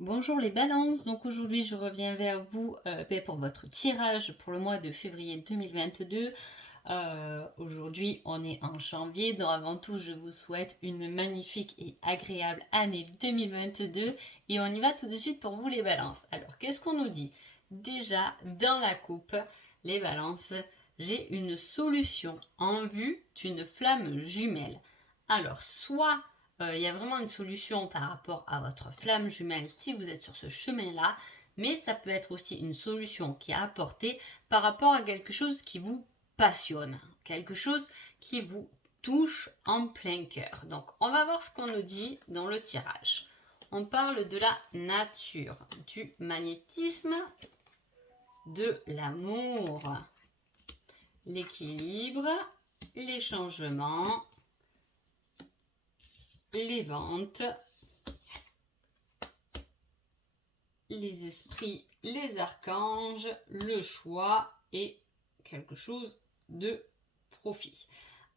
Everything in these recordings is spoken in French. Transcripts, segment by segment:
Bonjour les balances, donc aujourd'hui je reviens vers vous pour votre tirage pour le mois de février 2022. Aujourd'hui on est en janvier, donc avant tout je vous souhaite une magnifique et agréable année 2022 et on y va tout de suite pour vous les balances. Alors qu'est-ce qu'on nous dit? Déjà dans la coupe, les balances, j'ai une solution en vue d'une flamme jumelle. Alors soit il y a vraiment une solution par rapport à votre flamme jumelle si vous êtes sur ce chemin-là, mais ça peut être aussi une solution qui est apportée par rapport à quelque chose qui vous passionne, quelque chose qui vous touche en plein cœur. Donc on va voir ce qu'on nous dit dans le tirage. On parle de la nature, du magnétisme, de l'amour, l'équilibre, les changements, les ventes, les esprits, les archanges, le choix et quelque chose de profit.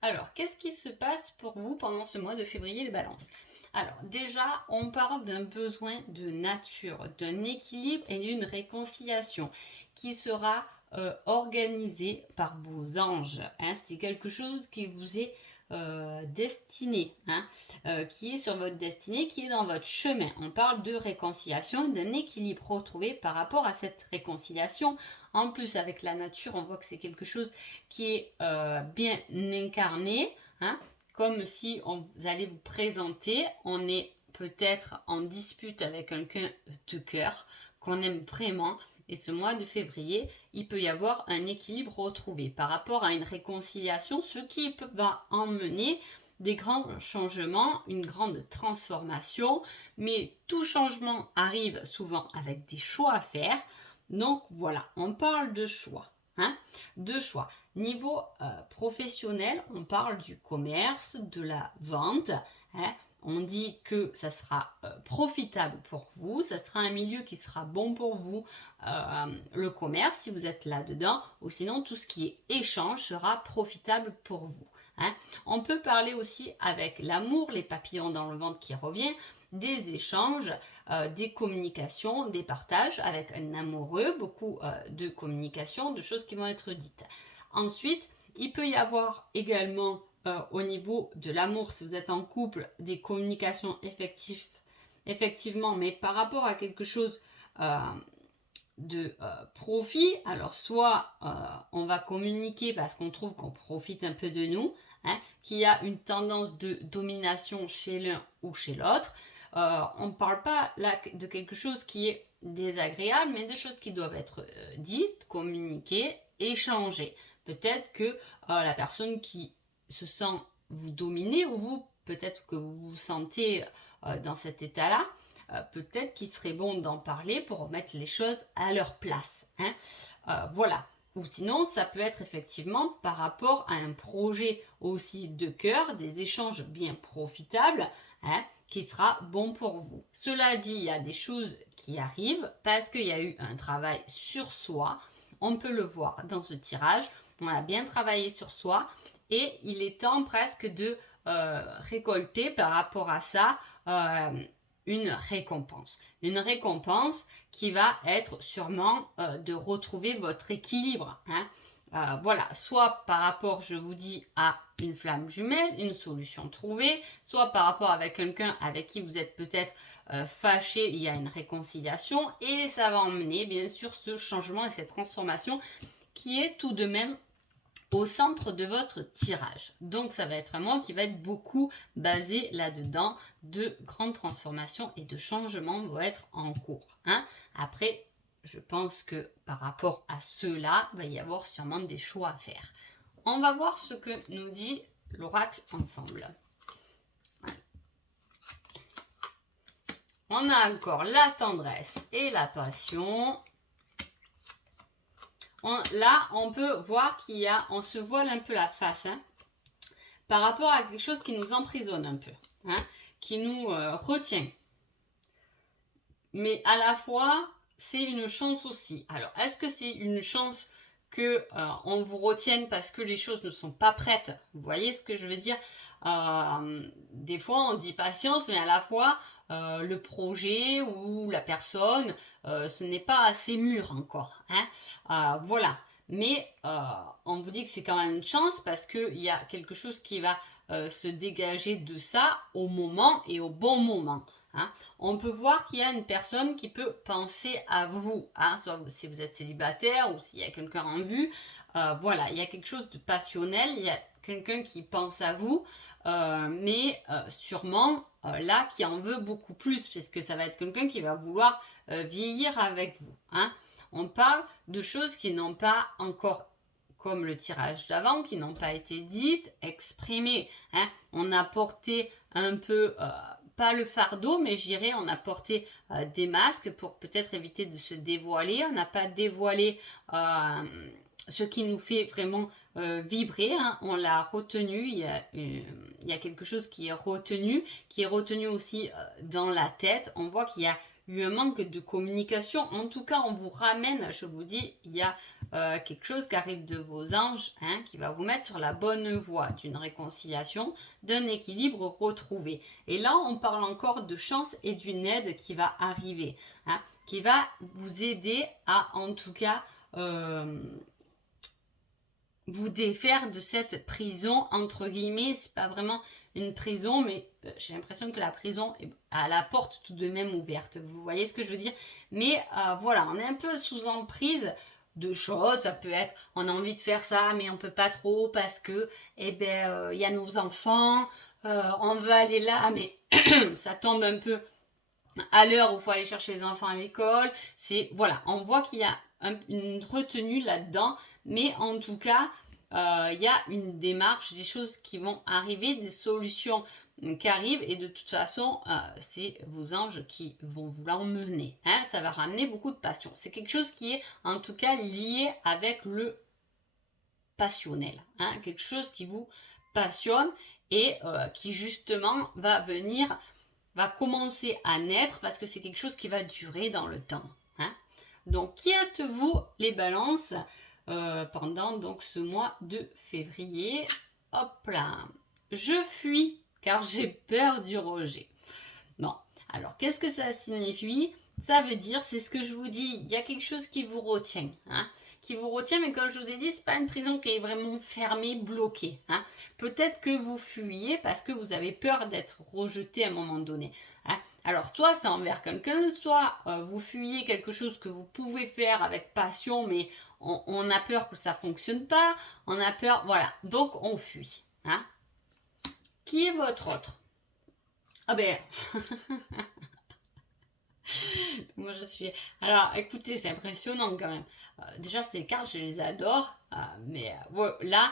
Alors, qu'est-ce qui se passe pour vous pendant ce mois de février, les balances? Alors, déjà, on parle d'un besoin de nature, d'un équilibre et d'une réconciliation qui sera organisé par vos anges. Hein. C'est quelque chose qui vous est destiné, hein, qui est sur votre destinée, qui est dans votre chemin. On parle de réconciliation, d'un équilibre retrouvé par rapport à cette réconciliation. En plus, avec la nature, on voit que c'est quelque chose qui est bien incarné, hein, comme si vous allez vous présenter, on est peut-être en dispute avec quelqu'un de cœur qu'on aime vraiment. Et ce mois de février, il peut y avoir un équilibre retrouvé par rapport à une réconciliation, ce qui va emmener des grands changements, une grande transformation. Mais tout changement arrive souvent avec des choix à faire. Donc voilà, on parle de choix. Hein, de choix. Niveau professionnel, on parle du commerce, de la vente. Hein, on dit que ça sera profitable pour vous, ça sera un milieu qui sera bon pour vous, le commerce si vous êtes là-dedans, ou sinon tout ce qui est échange sera profitable pour vous. Hein. On peut parler aussi avec l'amour, les papillons dans le ventre qui revient, des échanges, des communications, des partages avec un amoureux, beaucoup de communication, de choses qui vont être dites. Ensuite, il peut y avoir également au niveau de l'amour, si vous êtes en couple, des communications effectivement, mais par rapport à quelque chose de profit, alors soit on va communiquer parce qu'on trouve qu'on profite un peu de nous, hein, qu'il y a une tendance de domination chez l'un ou chez l'autre. On ne parle pas là de quelque chose qui est désagréable, mais de choses qui doivent être dites, communiquées, échangées. Peut-être que la personne qui se sent vous dominer ou vous, peut-être que vous vous sentez dans cet état-là, peut-être qu'il serait bon d'en parler pour remettre les choses à leur place. Hein. Voilà. Ou sinon, ça peut être effectivement par rapport à un projet aussi de cœur, des échanges bien profitables, hein, qui sera bon pour vous. Cela dit, il y a des choses qui arrivent parce qu'il y a eu un travail sur soi. On peut le voir dans ce tirage. On a bien travaillé sur soi et il est temps presque de récolter par rapport à ça une récompense. Une récompense qui va être sûrement de retrouver votre équilibre. Hein. Voilà, soit par rapport, je vous dis, à une flamme jumelle, une solution trouvée, soit par rapport avec quelqu'un avec qui vous êtes peut-être fâché, il y a une réconciliation et ça va emmener bien sûr ce changement et cette transformation qui est tout de même au centre de votre tirage. Donc ça va être un mois qui va être beaucoup basé là-dedans, de grandes transformations et de changements vont être en cours. Hein. Après, je pense que par rapport à ceux-là, il va y avoir sûrement des choix à faire. On va voir ce que nous dit l'oracle ensemble. On a encore la tendresse et la passion. Là, on peut voir qu'il y a, on se voile un peu la face, hein, par rapport à quelque chose qui nous emprisonne un peu, hein, qui nous retient. Mais à la fois, c'est une chance aussi. Alors, est-ce que c'est une chance que on vous retienne parce que les choses ne sont pas prêtes? Vous voyez ce que je veux dire? des fois on dit patience, mais à la fois le projet ou la personne, ce n'est pas assez mûr encore. Hein. Voilà. Mais on vous dit que c'est quand même une chance parce qu'il y a quelque chose qui va se dégager de ça au moment et au bon moment. Hein. On peut voir qu'il y a une personne qui peut penser à vous, hein, soit si vous êtes célibataire ou s'il y a quelqu'un en vue. Voilà, il y a quelque chose de passionnel, il y a quelqu'un qui pense à vous, mais sûrement là qui en veut beaucoup plus, parce que ça va être quelqu'un qui va vouloir vieillir avec vous. Hein. On parle de choses qui n'ont pas encore, comme le tirage d'avant, qui n'ont pas été dites, exprimées. Hein. On a porté un peu, pas le fardeau, mais j'irais, on a porté des masques pour peut-être éviter de se dévoiler. On n'a pas dévoilé ce qui nous fait vraiment vibrer. Hein. On l'a retenu, il y a quelque chose qui est retenu aussi dans la tête. On voit qu'il y a eu un manque de communication. En tout cas, on vous ramène, je vous dis, il y a quelque chose qui arrive de vos anges, hein, qui va vous mettre sur la bonne voie d'une réconciliation, d'un équilibre retrouvé. Et là, on parle encore de chance et d'une aide qui va arriver, hein, qui va vous aider à, en tout cas, vous défaire de cette prison, entre guillemets. C'est pas vraiment une prison, mais j'ai l'impression que la prison est à la porte tout de même ouverte. Vous voyez ce que je veux dire? Mais voilà, on est un peu sous emprise de choses. Ça peut être, on a envie de faire ça, mais on peut pas trop parce que, y a nos enfants, on veut aller là, mais ça tombe un peu à l'heure où il faut aller chercher les enfants à l'école. C'est, voilà, on voit qu'il y a une retenue là-dedans, mais en tout cas, il y a une démarche, des choses qui vont arriver, des solutions qui arrivent, et de toute façon, c'est vos anges qui vont vous l'emmener. Hein, ça va ramener beaucoup de passion. C'est quelque chose qui est en tout cas lié avec le passionnel, hein, quelque chose qui vous passionne et qui justement va commencer à naître parce que c'est quelque chose qui va durer dans le temps. Hein. Donc, qui êtes-vous les balances pendant donc ce mois de février? Hop là, je fuis car j'ai peur du rejet. Bon, alors qu'est-ce que ça signifie? Ça veut dire, c'est ce que je vous dis, il y a quelque chose qui vous retient, hein, qui vous retient, mais comme je vous ai dit, c'est pas une prison qui est vraiment fermée, bloquée. Hein. Peut-être que vous fuyez parce que vous avez peur d'être rejeté à un moment donné. Hein. Alors, soit c'est envers quelqu'un, soit vous fuyez quelque chose que vous pouvez faire avec passion, mais on a peur que ça fonctionne pas, on a peur, voilà, donc on fuit. Hein. Qui est votre autre? Ah ben, moi je suis... Alors écoutez, c'est impressionnant quand même. Déjà ces cartes, je les adore. Mais là,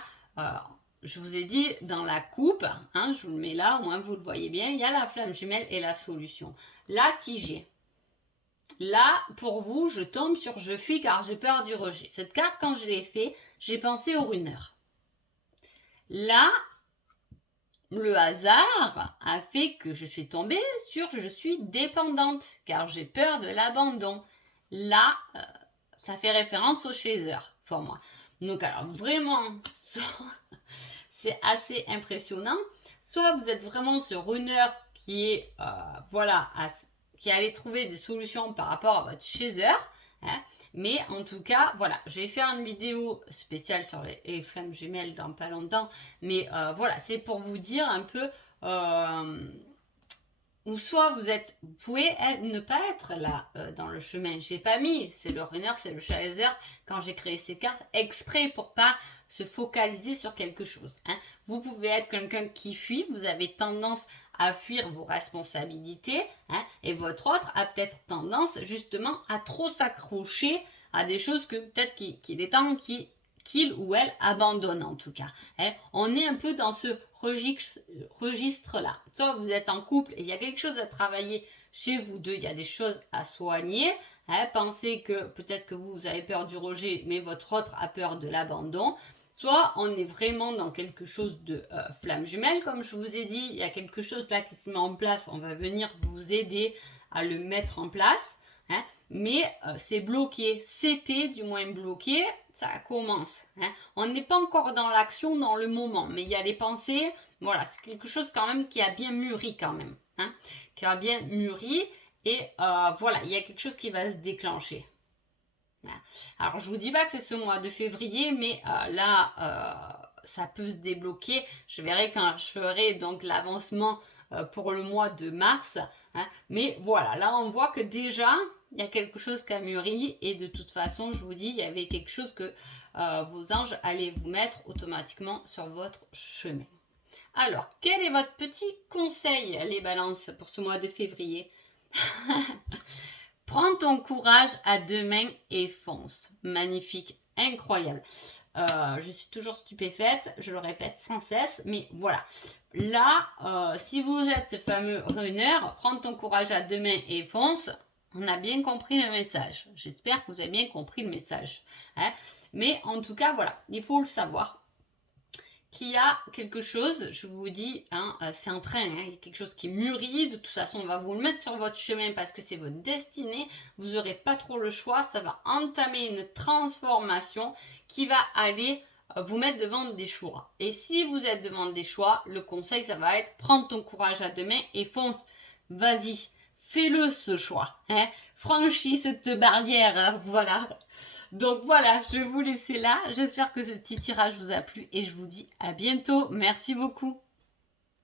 je vous ai dit, dans la coupe, hein, je vous le mets là, au moins vous le voyez bien, il y a la flamme jumelle et la solution. Là, qui j'ai? Là, pour vous, je tombe sur je fuis car j'ai peur du rejet. Cette carte, quand je l'ai fait, j'ai pensé au runner. Là, le hasard a fait que je suis tombée sur je suis dépendante car j'ai peur de l'abandon. Là, ça fait référence au chaser pour moi. Donc alors vraiment, c'est assez impressionnant. Soit vous êtes vraiment ce runner qui est, qui allait trouver des solutions par rapport à votre chaser. Hein, mais en tout cas, voilà, je vais faire une vidéo spéciale sur les flammes jumelles dans pas longtemps. Mais voilà, c'est pour vous dire un peu ou soit vous pouvez ne pas être là dans le chemin. J'ai pas mis, c'est le runner, c'est le chaser quand j'ai créé ces cartes exprès pour pas se focaliser sur quelque chose. Hein. Vous pouvez être quelqu'un qui fuit, vous avez tendance à fuir vos responsabilités, hein, et votre autre a peut-être tendance justement à trop s'accrocher à des choses que peut-être qu'il est temps qu'il ou elle abandonne en tout cas. Hein. On est un peu dans ce registre-là. Soit vous êtes en couple et il y a quelque chose à travailler chez vous deux, il y a des choses à soigner. Hein. Pensez que peut-être que vous avez peur du rejet, mais votre autre a peur de l'abandon. Soit on est vraiment dans quelque chose de flamme jumelle, comme je vous ai dit, il y a quelque chose là qui se met en place, on va venir vous aider à le mettre en place, hein, mais c'est bloqué, c'était du moins bloqué, ça commence. Hein. On n'est pas encore dans l'action, dans le moment, mais il y a les pensées, Voilà, c'est quelque chose quand même qui a bien mûri quand même. Hein, qui a bien mûri. Et voilà, il y a quelque chose qui va se déclencher. Alors, je vous dis pas que c'est ce mois de février, mais là, ça peut se débloquer. Je verrai quand je ferai donc l'avancement pour le mois de mars. Hein. Mais voilà, là, on voit que déjà, il y a quelque chose qui a mûri. Et de toute façon, je vous dis, il y avait quelque chose que vos anges allaient vous mettre automatiquement sur votre chemin. Alors, quel est votre petit conseil, les balances, pour ce mois de février? Prends ton courage à deux mains et fonce. Magnifique, incroyable. Je suis toujours stupéfaite, je le répète sans cesse, mais voilà. Là, si vous êtes ce fameux runner, prends ton courage à deux mains et fonce. On a bien compris le message. J'espère que vous avez bien compris le message. Hein, mais en tout cas, voilà, il faut le savoir. Qu'il y a quelque chose, je vous dis, hein, c'est en train, hein, il y a quelque chose qui mûrit, de toute façon on va vous le mettre sur votre chemin parce que c'est votre destinée, vous n'aurez pas trop le choix, ça va entamer une transformation qui va aller vous mettre devant des choix. Et si vous êtes devant des choix, le conseil ça va être prends ton courage à deux mains et fonce, vas-y, fais-le ce choix, hein, franchis cette barrière, hein, voilà. Donc voilà, je vais vous laisser là. J'espère que ce petit tirage vous a plu et je vous dis à bientôt. Merci beaucoup.